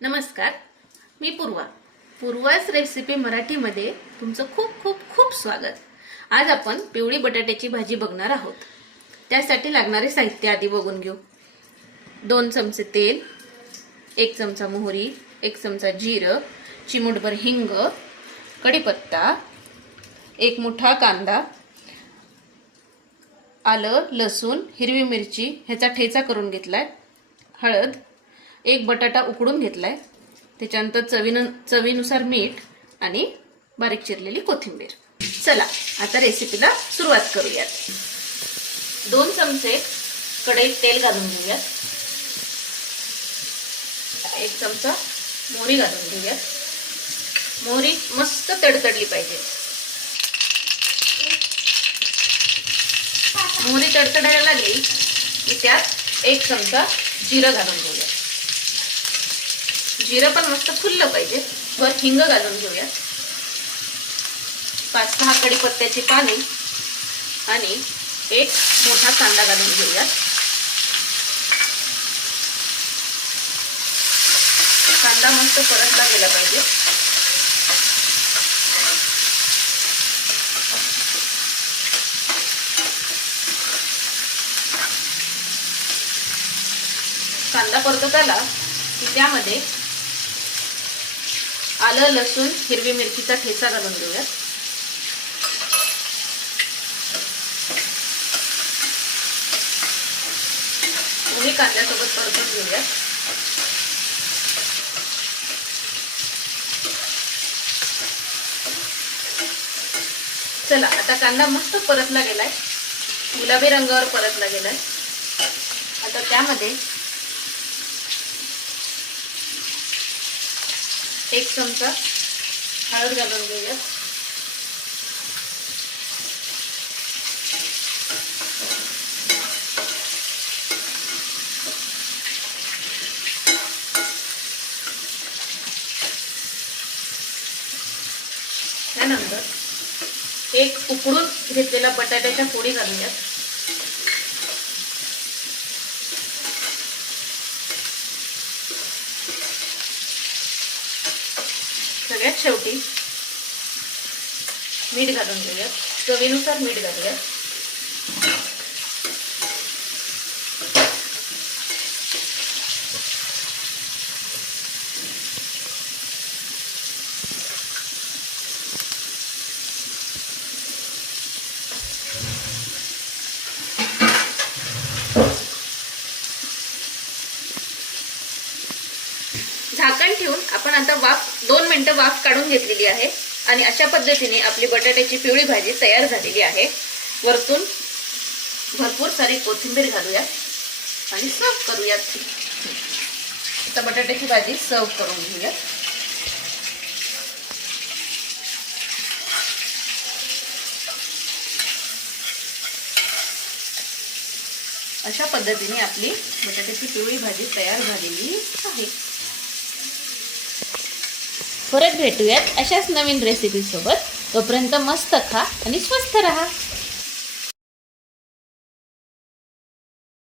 नमस्कार मी पूर्वा. पूर्वाच रेसिपी मराठीमध्ये तुमचं खूप खूप खूप स्वागत. आज आपण पिवळी बटाट्याची भाजी बघणार आहोत. त्यासाठी लागणारे साहित्य आधी बघून घेऊ. दोन चमचे तेल एक चमचा मोहरी एक चमचा जिरं चिमूटभर हिंग कढीपत्ता एक मोठा कांदा आलं लसूण हिरवी मिरची ह्याचा ठेचा करून घेतला आहे हळद एक बटाटा उकडून घेतलाय. त्याच्यानंतर चवीन चवीनुसार मीठ आणि बारीक चिरलेली कोथिंबीर. चला आता रेसिपीला सुरुवात करूयात. दोन चमचे कढईत तेल घालून घेऊयात. एक चमचा मोहरी घालून घेऊयात. मोहरी मस्त तडतडली पाहिजे. मोहरी तडतडायला लागली की त्यात एक चमचा जिरं घालून घेऊया जिरं पण मस्त फुललं पाहिजे. वर हिंग घालून घेऊया. पाच सहा कडीपत्त्याची पाने आणि एक मोठा कांदा घालून घेऊया. कांदा मस्त परतला गेला पाहिजे. कांदा परतत आला की त्यामध्ये आलं लसूण हिरवी मिरचीचा ठेचा घालून घेऊयात. दोन्ही कांद्यासोबत परतून घेऊया चला आता कांदा मस्त परतला गेलाय. गुलाबी रंगावर परतला गेलाय. आता त्यामध्ये एक चमचा हळद घालून घेऊयात त्यानंतर एक उकडून घेतलेला बटाट्याच्या फोडी घालूयात. सगळ्यात शेवटी मीठ घालून घेऊयात. चवीनुसार मीठ घालूयात. झाकण ठेवून आपण आता वाफ दोन मिनटं वाफ काढून घेतलेली आहे. आणि अशा पद्धतीने आपली बटाट्याची पिवळी भाजी तयार झालेली आहे. वरतून भरपूर सारी कोथिंबीर घालूयात आणि सर्व करूयात. आता बटाट्याची भाजी सर्व करून घेऊयात. अशा पद्धतीने आपली बटाट्याची पिवळी भाजी तयार झालेली आहे. परत भेटूयात अशाच नवीन रेसिपीसोबत तोपर्यंत मस्त खा आणि स्वस्त रहा.